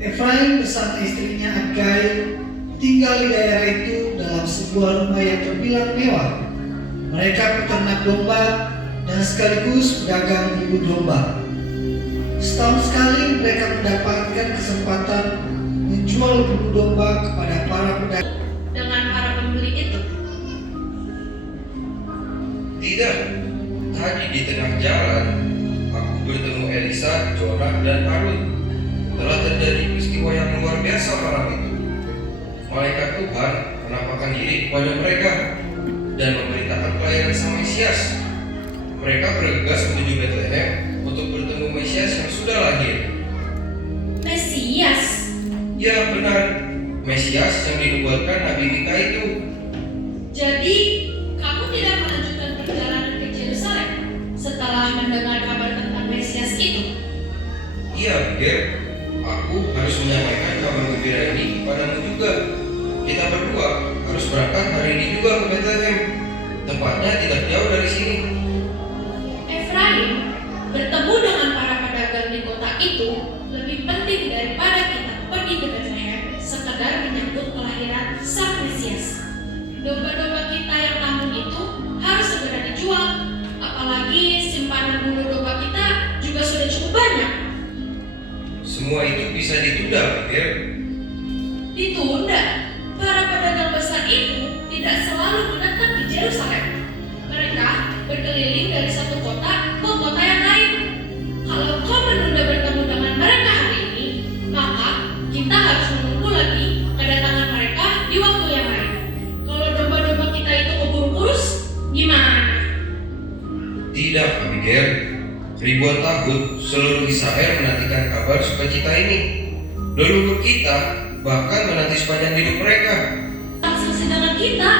Efraim beserta istrinya Agai tinggal di daerah itu dalam sebuah rumah yang terbilang mewah. Mereka peternak domba dan sekaligus pedagang bulu domba. Setahun sekali mereka mendapatkan kesempatan menjual bulu domba kepada para pedagang dengan para pembeli itu. Tidak, tadi di tengah jalan aku bertemu Elisa, Jonah, dan Harun. Telah terjadi peristiwa yang luar biasa malam itu. Malaikat Tuhan menampakkan diri kepada mereka dan memerintahkan pelayanan sang Mesias. Mereka bergegas menuju Bethlehem untuk bertemu Mesias yang sudah lahir. Mesias? Ya benar, Mesias yang dinubuatkan Nabi Mika itu. Jadi, kamu tidak melanjutkan perjalanan ke Yerusalem setelah mendengar kabar tentang Mesias itu? Iya, Ger. Aku harus menyampaikan kabar gembira ini kepadamu juga. Kita berdua harus berangkat hari ini juga ke Bethlehem. Tempatnya tidak jauh dari sini. Efraim, bertemu dengan para pedagang di kota itu lebih penting daripada kita pergi ke Bethlehem sekedar menyambut kelahiran Sang Mesias. Domba-domba kita yang tanggung itu harus segera dijual. Apalagi simpanan bulu domba kita juga sudah cukup banyak. Semua itu bisa ditunda, Ger. Ditunda? Para pedagang besar itu tidak selalu menetap di Yerusalem. Mereka berkeliling dari satu kota ke kota yang lain. Kalau kau menunda bertemu dengan mereka hari ini, maka kita harus menunggu lagi kedatangan mereka di waktu yang lain. Kalau domba-domba kita itu keburu kurus, gimana? Tidak, Abigail. Ribuan tahun seluruh Israel menantikan kabar sukacita ini. Leluhur kita bahkan menanti sepanjang hidup mereka. Langsung sedangkan kita.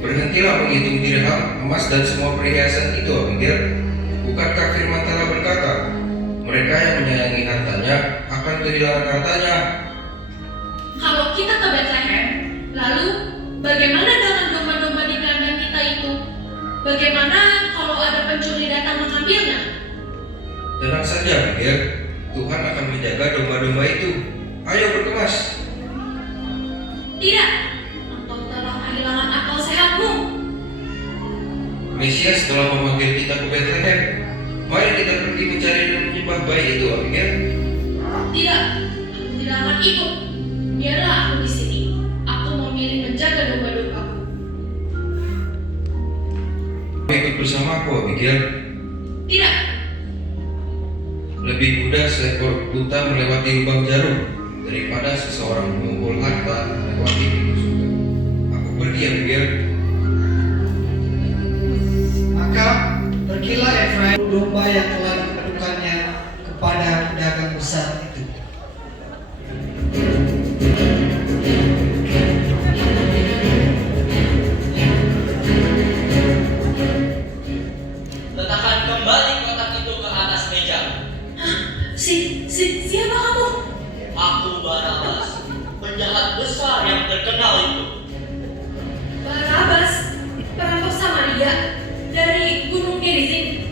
Berhentilah menghitung dirham, emas, dan semua perhiasan itu, Abigail. Bukankah firman telah berkata, mereka yang menyayangi hartanya akan kehilangan hartanya. Kalau kita ke Bethlehem, lalu bagaimana dengan domba-domba di kandang kita itu? Bagaimana kalau ada pencuri datang mengambilnya? Tenang saja, Abigail. Tuhan akan menjaga domba-domba itu. Ayo berkemas. Tidak, engkau telah kehilangan akal sehatmu. Mesias telah memanggil kita ke Bethlehem. Mari kita pergi mencari dan menyembah bayi itu, Abigail. Tidak, aku tidak akan ikut. Biarlah aku di sini. Aku memilih menjaga domba-dombaku. Ikut bersamaku, Abigail. Tidak, Lebih mudah seekor unta melewati lubang jarum daripada seseorang mengumpul harta melewati pintu surga. Aku pergi, Abigail. Maka pergilah Efraim domba yang telah ditentukannya kepada pedagang besar itu. Letakkan kembali kotak itu ke atas meja. Siapa kamu? Aku Barabas, penjahat besar yang terkenal itu. Barabas, perampok Samaria dari Gunung Gerizim.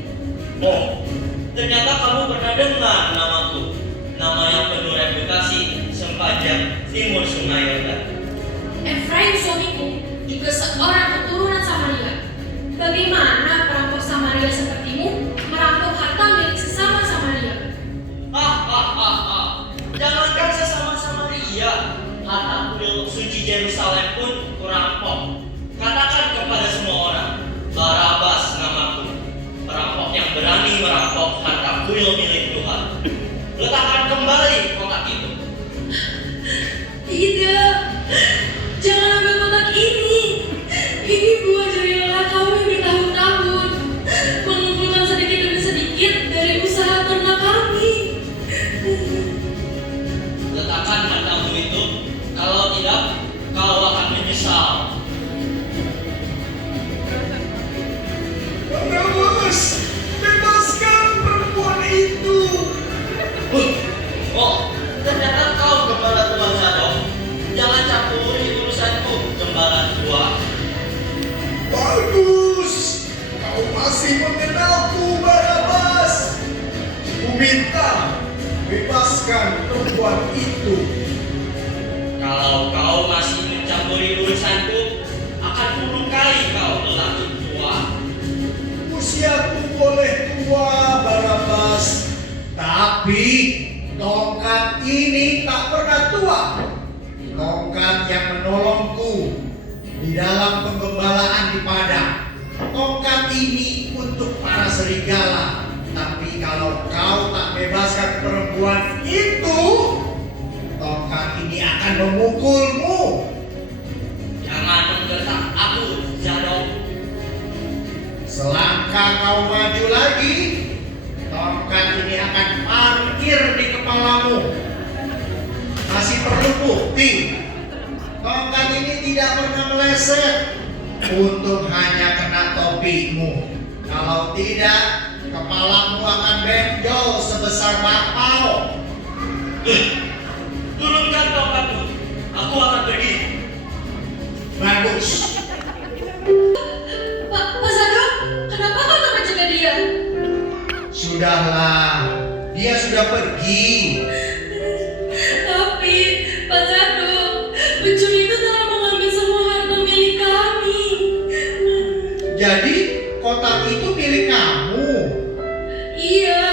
Oh, ternyata kamu pernah dengar namaku. Nama yang penuh reputasi sepanjang timur Sungai Yordan. Efraim suamiku juga seorang keturunan Samaria. Bagaimana perampok Samaria sepertimu merampok harta milik sesama Samaria? Jangankan sesama Samaria, harta kuil suci Yerusalem pun kurampok. Katakan kepada semua orang, Barabas namaku, perampok yang berani merampok harta kuil milik Tuhan. Letakkan kembali kotak itu. Tidak, jangan ambil kotak ini. Ini buah dari lelah kami bertahun-tahun, mengumpulkan sedikit demi sedikit dari usaha ternak kami. Letakkan hartamu itu, kalau tidak, kau akan menyesal. Barabas, bebaskan perempuan itu. Oh, ternyata kau gembala tua Zadok. Jangan campuri urusanku, gembala tua. Bagus, kau masih mengenalku, Barabas. Ku minta bebaskan perempuan itu. Kalau kau masih mencampuri urusanku, akan kulukai kau lelaki tua. Usiaku boleh tua, Barabas, tapi tongkat ini tak pernah tua. Tongkat yang menolongku di dalam penggembalaan di padang. Tongkat ini untuk para serigala. Tapi kalau kau tak bebaskan perempuan itu, tongkat ini akan memukulmu. Jangan menggertak aku, Zadok. Selangkah kau maju lagi, tongkat ini akan parkir di kepalamu. Masih perlu bukti. Tongkat ini tidak pernah meleset. Untung hanya kena topimu. Kalau tidak, kepalamu akan benjol sebesar bakpao. Turunkan tongkatmu. Aku akan pergi. Bagus. Pak Zadok, kenapa kau tak mencegah dia? Sudahlah, dia sudah pergi. Tapi, Pak Zadok, pencuri itu telah mengambil semua harta milik kami. Jadi, kotak itu milik kamu. Iya,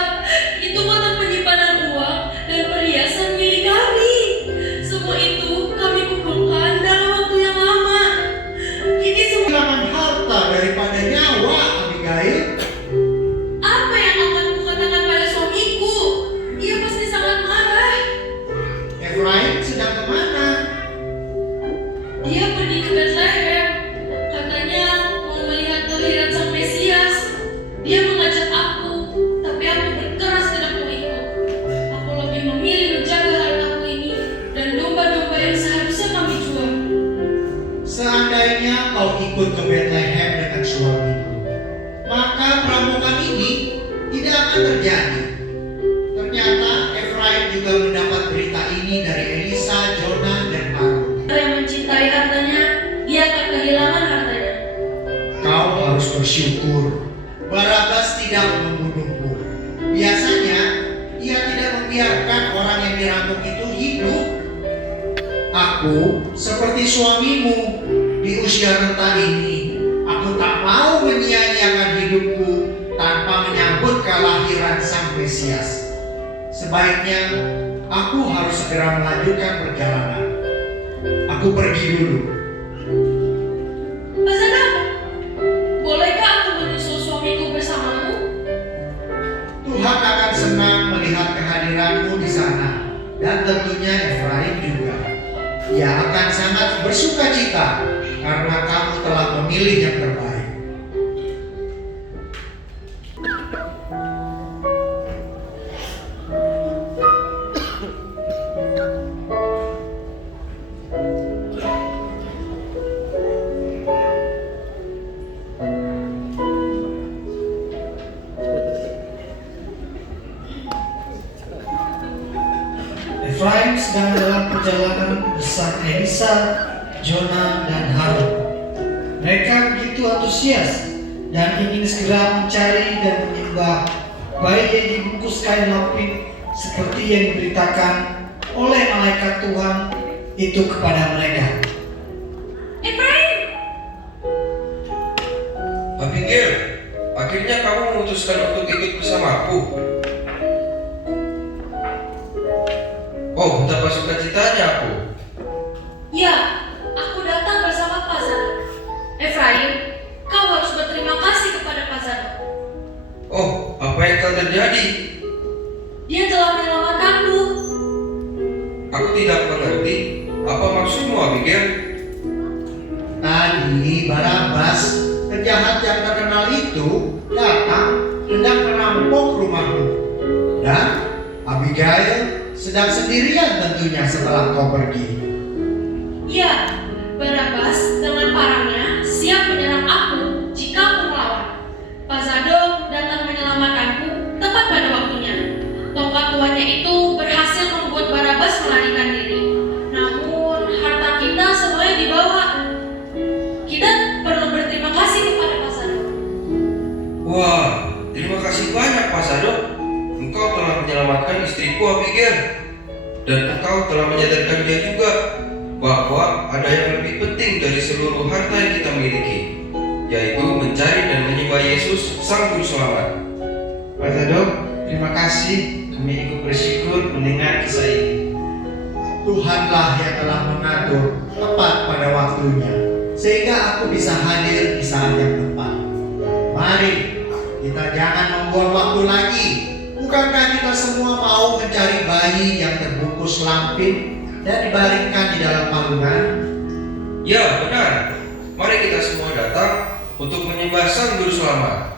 itu kotak penyimpanan uang dan perhiasan milik kami. Semua itu kami kumpulkan dalam waktu yang lama. Kini semua Kehilangan harta daripada nyawa, Abigail. apa yang akan kukatakan pada suamiku? Ia pasti sangat marah. Efraim sedang kemana? Dia pergi ke Bethlehem. Katanya mau melihat kelahiran sang Mesias. Dia mengajak aku, tapi aku berkeras tidak mau ikut. Aku lebih memilih menjaga hartaku ini dan domba-domba yang seharusnya kami jual. Seandainya kau ikut ke Bethlehem dengan suamiku, maka perampokan ini tidak akan terjadi. Ternyata Efraim juga mendapat berita ini dari Elisa, Jonah, dan Harun. Orang yang mencintai hartanya, dia akan kehilangan hartanya. Kau harus bersyukur. Barabas tidak membunuhmu. Biasanya ia tidak membiarkan orang yang dirampok itu hidup. Aku seperti suamimu di usia renta ini. Aku tak mau menyia-nyiakan hidupku tanpa menyambut kelahiran sang Mesias. Sebaiknya aku harus segera melanjutkan perjalanan. Aku pergi dulu. Pak Zadok, bolehkah aku menyusul suamiku bersamamu? Tuhan akan senang melihat kehadiranmu di sana, dan tentunya Efraim juga. Ia akan sangat bersuka cita karena kamu telah memilih yang terbaik. Efraim sedang dalam perjalanan bersama Elisa, Jonah, dan Harun. Mereka begitu antusias dan ingin segera mencari dan menyembah bayi yang dibungkus kain lapin seperti yang diberitakan oleh malaikat Tuhan itu kepada mereka. Efraim, Abigail, akhirnya kamu memutuskan untuk ikut bersamaku. Oh, betapa sukacitanya aku. ya, aku datang bersama Pak Zadok. Efraim, kau harus berterima kasih kepada Pak Zadok. Oh, apa yang telah terjadi? Dia telah menyelamatkanku. Aku tidak mengerti. Apa maksudmu, Abigail? Tadi Barabas, penjahat yang terkenal itu, datang hendak merampok rumahmu. Dan Abigail sedang sendirian tentunya setelah kau pergi. Ya, Barabas dengan parangnya siap menyerang aku jika aku melawan. Pak Zadok datang menyelamatkanku tepat pada waktunya. Tongkat tuannya itu berhasil membuat Barabas melarikan diri. Namun harta kita semuanya dibawa. Kita perlu berterima kasih kepada Pak Zadok. Wah, terima kasih banyak Pak Zadok. Engkau telah menyelamatkan istriku Abigail. Dan engkau telah menyadarkan dia juga bahwa ada yang lebih penting dari seluruh harta yang kita miliki, yaitu mencari dan menyembah Yesus, Sang Juru Selamat. Pak Zadok, terima kasih. Kami ikut bersyukur mendengar kisah ini. Tuhanlah yang telah mengatur tepat pada waktunya, sehingga aku bisa hadir di saat yang tepat. Mari, kita jangan membuang waktu lagi. Bukankah kita semua mau mencari bayi yang terbungkus lampin dan dibaringkan di dalam palungan? Ya, benar. Mari kita semua datang untuk menyembah Sang Juru Selamat.